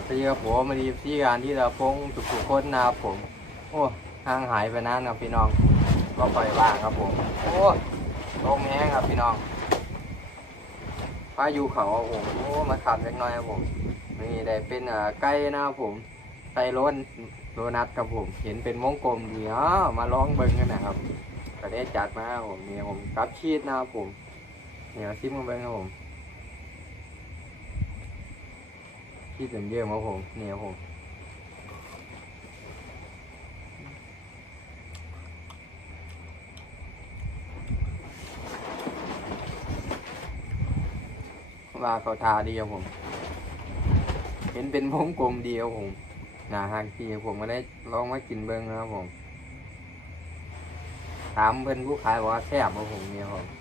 สวัสดีครับผมมาดีที่การที่เราพงทุกทุกๆคนนะครับผม โอ้ห่างหายไปนานครับพี่น้อง ก็ปล่อยว่างครับผม โอ้ลมแห้งครับพี่น้องพายุเขาครับผมโอ้มาขับเล็กน้อยครับผมนี่ได้เป็นอ่าไก่นะครับผมไก่โรนโรนัทครับผม เห็นเป็นวงกลมเดีอ๋อมาลองเบิ้งกันนะครับก็ได้จัดมาครับผมนี่ครับผมกับชีสนะครับผมเนี่ยซิมกันเบิ้งครับผม ที่เต็มเยี่ยมครับผมเนี่ครับผมว่าเขาทาดีครับผม เห็นเป็นวงกลมเดียวผมนะฮะที่ผมก็ได้ลองมากินเบิ้งนะครับผม ถามเพื่อนผู้ขายว่าแซ่บครับผมเนี่ยครับ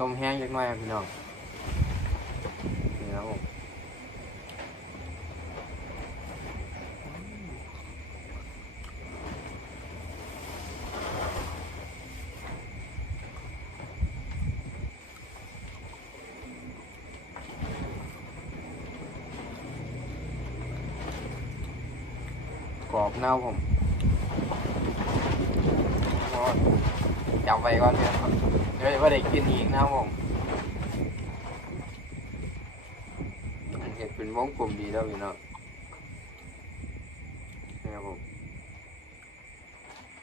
ต้มแห้งจักหน่อยครับพี่น้องนี่ครับผมกรอบเน่าผมโอ้จับไว้ก่อนเพื่อนครับ เดี๋ยวจะไม่ได้กินอีกนะครับผมเห็ดเป็นวงกลมดีแล้วพี่น้องนี่ครับผม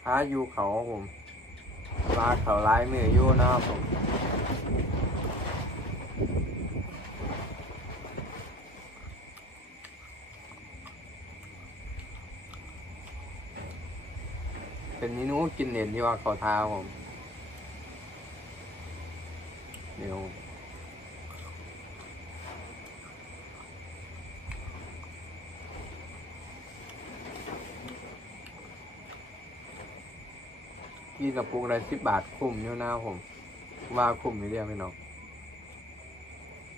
หาอยู่เขาครับผมปลาเขาลายมืออยู่นะครับผมเป็นเมนูกินเด่นที่ว่าเขาทาครับผม เดี๋ยวกินกับปรุงอะไรสิบบาทคุ้มอยู่นะผม ว่าคุ้มไม่เรียกพี่น้อง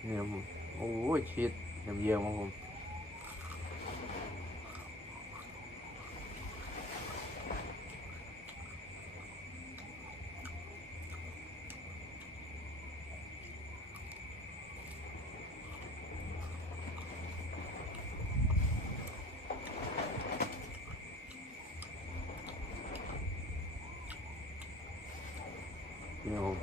เนี่ยผมโอ้ยชีสเยี่ยมๆครับผมนี่ครับผม you know,